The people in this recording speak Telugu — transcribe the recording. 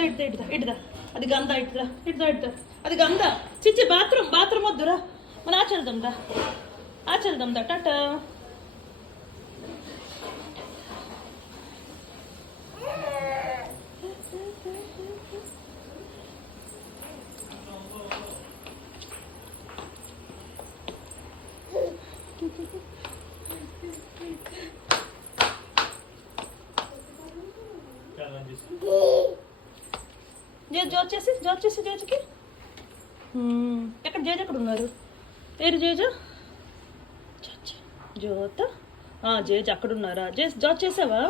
ఇటుదా అది గంధ ఇటుదా అది గంధ చిచ్చి బాత్రూమ్ వద్దురా మన ఆచెళ్దాం దా టాటా జోచేసి జేజుకి ఎక్కడ జేజు ఎక్కడ ఉన్నారు ఏరు జేజు జ్యోత జేజు అక్కడ ఉన్నారా జోచ్ చేసావా